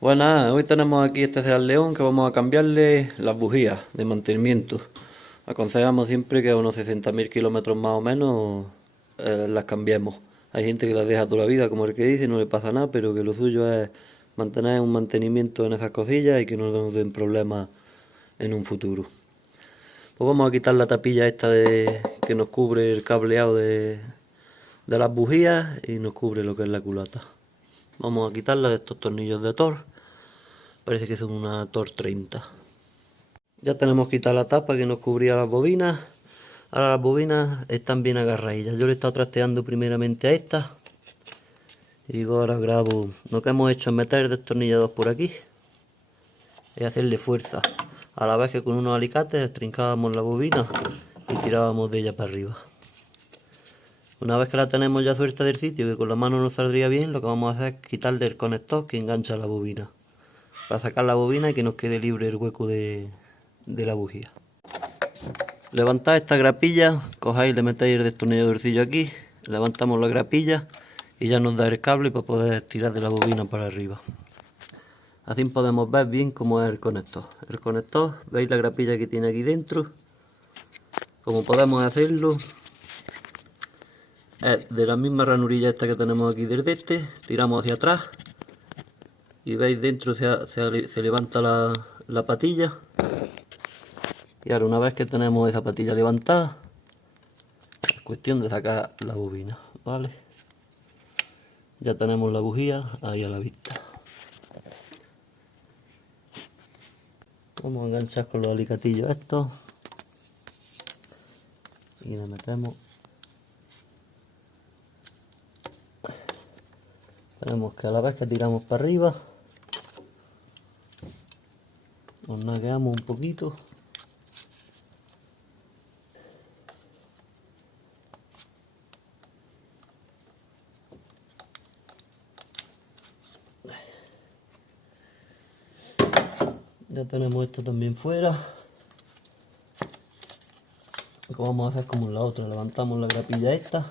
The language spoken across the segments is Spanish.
Buenas, hoy tenemos aquí este Seat León que vamos a cambiarle las bujías de mantenimiento. Aconsejamos siempre que a unos 60.000 kilómetros más o menos las cambiemos. Hay gente que las deja toda la vida, como el que dice, no le pasa nada, pero que lo suyo es mantener un mantenimiento en esas cosillas y que no nos den problemas en un futuro. Pues vamos a quitar la tapilla esta que nos cubre el cableado de las bujías y nos cubre lo que es la culata. Vamos a quitarla de estos tornillos de Torx. Parece que son una Torx 30. Ya tenemos quitada la tapa que nos cubría las bobinas. Ahora las bobinas están bien agarradillas. Yo le he estado trasteando primeramente a esta. Y digo, ahora grabo. Lo que hemos hecho es meter el destornillador por aquí y hacerle fuerza. A la vez que con unos alicates estrincábamos la bobina y tirábamos de ella para arriba. Una vez que la tenemos ya suelta del sitio, que con la mano no saldría bien, lo que vamos a hacer es quitarle el conector que engancha la bobina. Para sacar la bobina y que nos quede libre el hueco de la bujía. Levantáis esta grapilla, cojáis y le metéis el destornilladorcillo aquí, levantamos la grapilla y ya nos da el cable para poder tirar de la bobina para arriba. Así podemos ver bien cómo es el conector. El conector, veis la grapilla que tiene aquí dentro. Como podemos hacerlo, es de la misma ranurilla esta que tenemos aquí del este, tiramos hacia atrás y veis dentro se levanta la patilla. Y ahora una vez que tenemos esa patilla levantada, es cuestión de sacar la bobina, ¿vale? Ya tenemos la bujía ahí a la vista. Vamos a enganchar con los alicatillos estos y le metemos. Tenemos que a la vez que tiramos para arriba, nos naqueamos un poquito. Ya tenemos esto también fuera. Lo que vamos a hacer como en la otra, levantamos la grapilla esta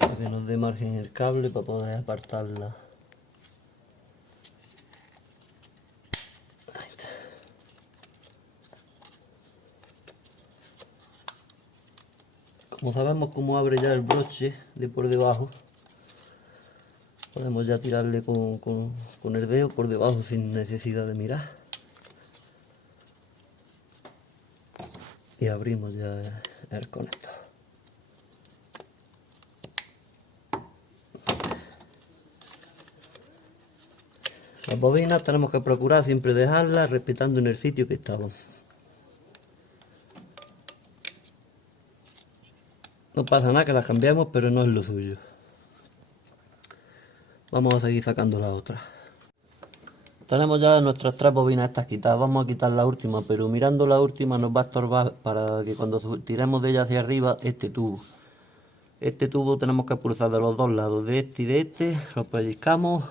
para que nos dé margen el cable para poder apartarla. Ahí está. Como sabemos cómo abre ya el broche de por debajo, podemos ya tirarle con el dedo por debajo sin necesidad de mirar. Y abrimos ya el conector. Las bobinas tenemos que procurar siempre dejarlas respetando en el sitio que estaban. No pasa nada que las cambiemos, pero no es lo suyo. Vamos a seguir sacando la otra. Tenemos ya nuestras tres bobinas estas quitadas. Vamos a quitar la última, pero mirando la última nos va a estorbar para que cuando tiremos de ella hacia arriba este tubo. Este tubo tenemos que pulsar de los dos lados, de este y de este. Lo pellizcamos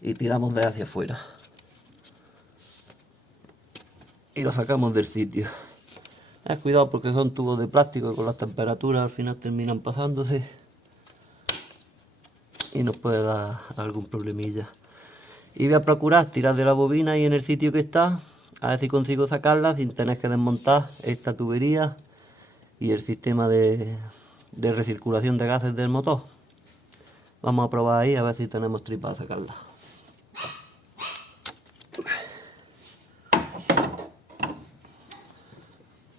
y tiramos de hacia afuera. Y lo sacamos del sitio. Cuidado porque son tubos de plástico y con las temperaturas al final terminan pasándose y nos puede dar algún problemilla. Y voy a procurar tirar de la bobina y en el sitio que está, a ver si consigo sacarla sin tener que desmontar esta tubería y el sistema de recirculación de gases del motor. Vamos a probar ahí a ver si tenemos tripa a sacarla.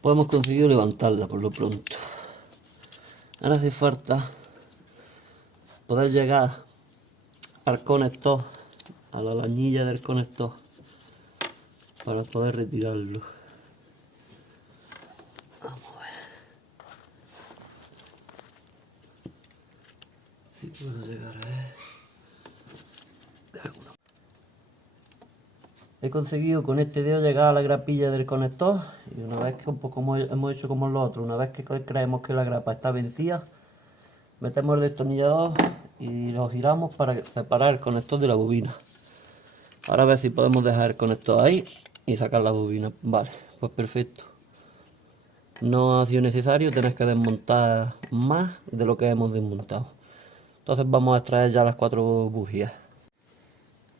Pues hemos conseguido levantarla por lo pronto. Ahora hace falta poder llegar al conector, a la lañilla del conector, para poder retirarlo. Vamos a ver si puedo llegar a ver. He conseguido con este dedo llegar a la grapilla del conector y una vez que como hemos hecho como los otros, una vez que creemos que la grapa está vencida, metemos el destornillador y lo giramos para separar el conector de la bobina. Ahora a ver si podemos dejar el conector ahí y sacar la bobina. Vale, pues perfecto. No ha sido necesario tener que desmontar más de lo que hemos desmontado. Entonces vamos a extraer ya las 4 bujías.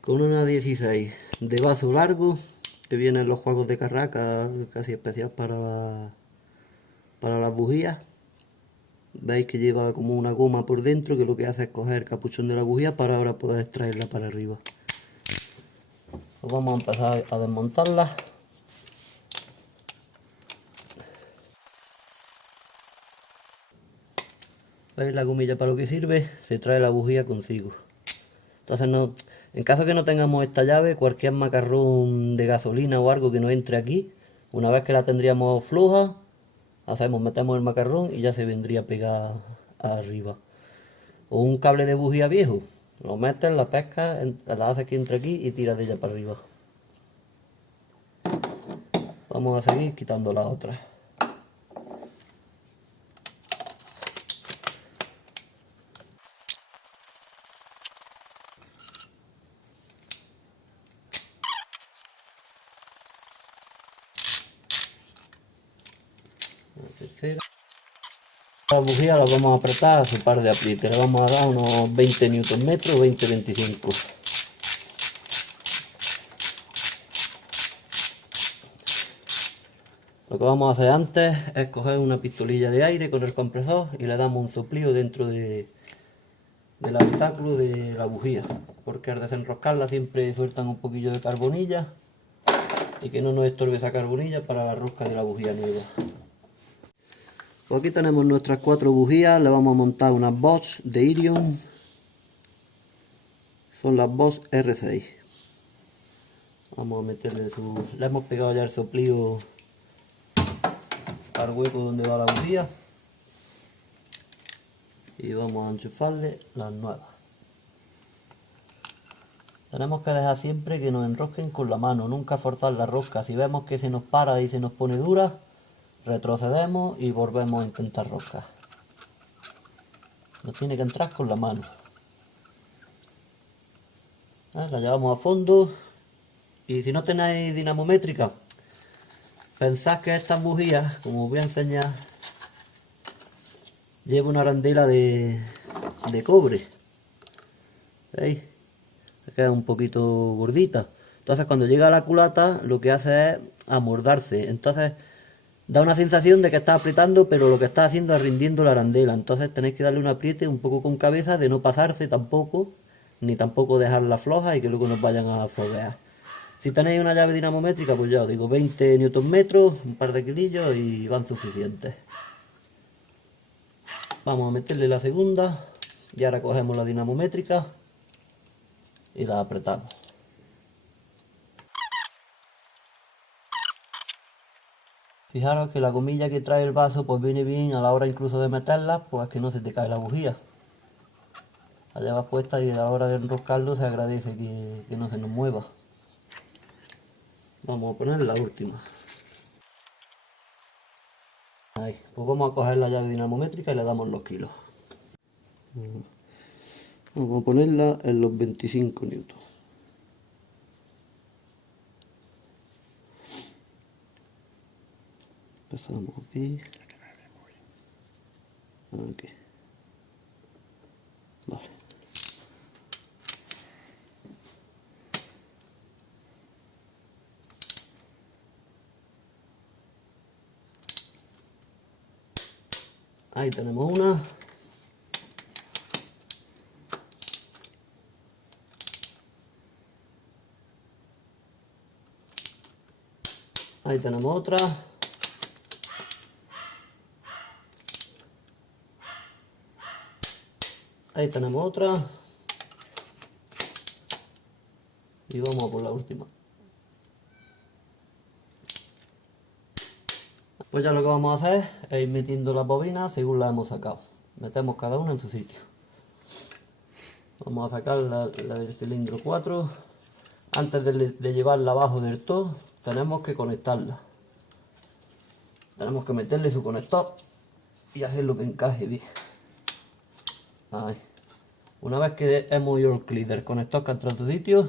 con una 16 de vaso largo, que viene en los juegos de Carraca, casi especial para las bujías. Veis que lleva como una goma por dentro, que lo que hace es coger el capuchón de la bujía para ahora poder extraerla para arriba. Pues vamos a empezar a desmontarla. ¿Veis la gomilla para lo que sirve? Se trae la bujía consigo. Entonces, en caso que no tengamos esta llave, cualquier macarrón de gasolina o algo que no entre aquí, una vez que la tendríamos floja, metemos el macarrón y ya se vendría pegada arriba. O un cable de bujía viejo, lo metes, la pescas, la haces que entre aquí y tiras de ella para arriba. Vamos a seguir quitando la otra. La tercera. La bujía la vamos a apretar a su par de apriete, le vamos a dar unos 20 Nm, 20-25. Lo que vamos a hacer antes es coger una pistolilla de aire con el compresor y le damos un soplío dentro del habitáculo de la bujía, porque al desenroscarla siempre sueltan un poquillo de carbonilla y que no nos estorbe esa carbonilla para la rosca de la bujía nueva. Pues aquí tenemos nuestras 4 bujías, le vamos a montar unas Bosch de Irion, son las Bosch R6. Vamos a meterle le hemos pegado ya el soplío al hueco donde va la bujía y vamos a enchufarle las nuevas. Tenemos que dejar siempre que nos enrosquen con la mano, nunca forzar la rosca. Si vemos que se nos para y se nos pone dura, retrocedemos y volvemos a intentar roscar. Nos tiene que entrar con la mano. La llevamos a fondo y si no tenéis dinamométrica, pensad que estas bujías, como os voy a enseñar, lleva una arandela de cobre. ¿Veis? Queda un poquito gordita. Entonces cuando llega a la culata lo que hace es amordarse. Entonces da una sensación de que está apretando, pero lo que está haciendo es rindiendo la arandela. Entonces tenéis que darle un apriete un poco con cabeza, de no pasarse tampoco, ni tampoco dejarla floja y que luego nos vayan a foguear. Si tenéis una llave dinamométrica, pues ya os digo, 20 Nm, un par de kilillos y van suficientes. Vamos a meterle la segunda y ahora cogemos la dinamométrica y la apretamos. Fijaros que la gomilla que trae el vaso pues viene bien a la hora incluso de meterla, pues que no se te cae la bujía. La llevas puesta y a la hora de enroscarlo se agradece que no se nos mueva. Vamos a poner la última. Ahí, pues vamos a coger la llave dinamométrica y le damos los kilos. Vamos a ponerla en los 25 newtons. Empezamos aquí. Aquí. Vale. Ahí tenemos una. Ahí tenemos otra. Ahí tenemos otra. Y vamos a por la última. Pues ya lo que vamos a hacer es ir metiendo las bobinas según las hemos sacado. Metemos cada una en su sitio. Vamos a sacar la del cilindro 4. Antes de llevarla abajo del todo, tenemos que conectarla. Tenemos que meterle su conector y hacerlo que encaje bien. Ahí. Una vez que hemos ido el clic del conector que entra en su sitio,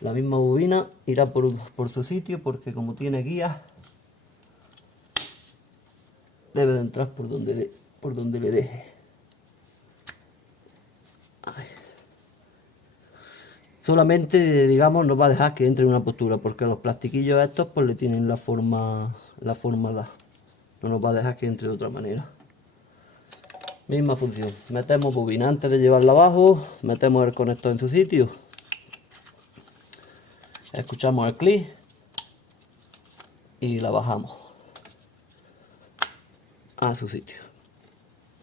la misma bobina irá por su sitio, porque como tiene guías, debe de entrar por donde le deje. Ahí. Solamente, digamos, no va a dejar que entre en una postura, porque los plastiquillos estos pues le tienen la forma dada. No nos va a dejar que entre de otra manera. Misma función. Metemos bobina antes de llevarla abajo, metemos el conector en su sitio. Escuchamos el clic y la bajamos a su sitio.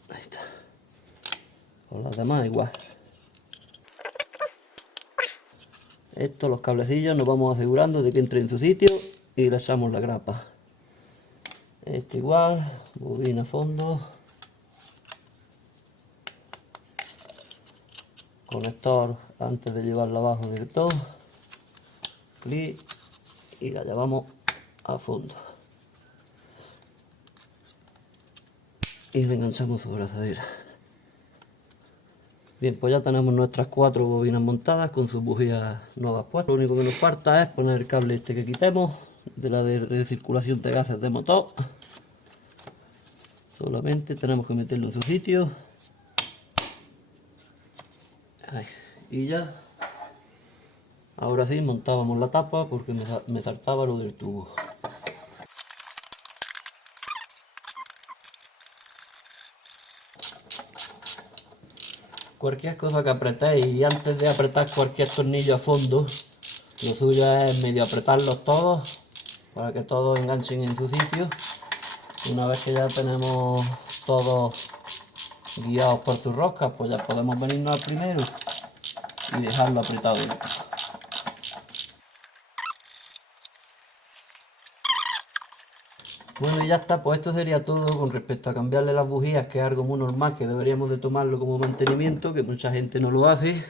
Ahí está. Con las demás igual. Estos, los cablecillos, nos vamos asegurando de que entre en su sitio y le echamos la grapa. Este igual, bobina a fondo. Conector antes de llevarla abajo del todo. Clic y la llevamos a fondo. Y le enganchamos su abrazadera. Bien, pues ya tenemos nuestras 4 bobinas montadas con sus bujías nuevas puestas. Lo único que nos falta es poner el cable este que quitemos de la de recirculación de gases de motor. Solamente tenemos que meterlo en su sitio. Ahí. Y ya. Ahora sí montábamos la tapa porque me saltaba lo del tubo. Cualquier cosa que apretéis y antes de apretar cualquier tornillo a fondo, lo suyo es medio apretarlos todos para que todos enganchen en su sitio. Una vez que ya tenemos todos guiados por sus roscas, pues ya podemos venirnos al primero y dejarlo apretado. Bueno, y ya está, pues esto sería todo con respecto a cambiarle las bujías, que es algo muy normal, que deberíamos de tomarlo como mantenimiento, que mucha gente no lo hace.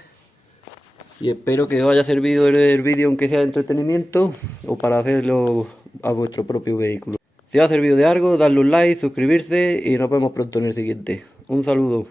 Y espero que os haya servido el vídeo, aunque sea de entretenimiento, o para hacerlo a vuestro propio vehículo. Si os ha servido de algo, dadle un like, suscribirse y nos vemos pronto en el siguiente. Un saludo.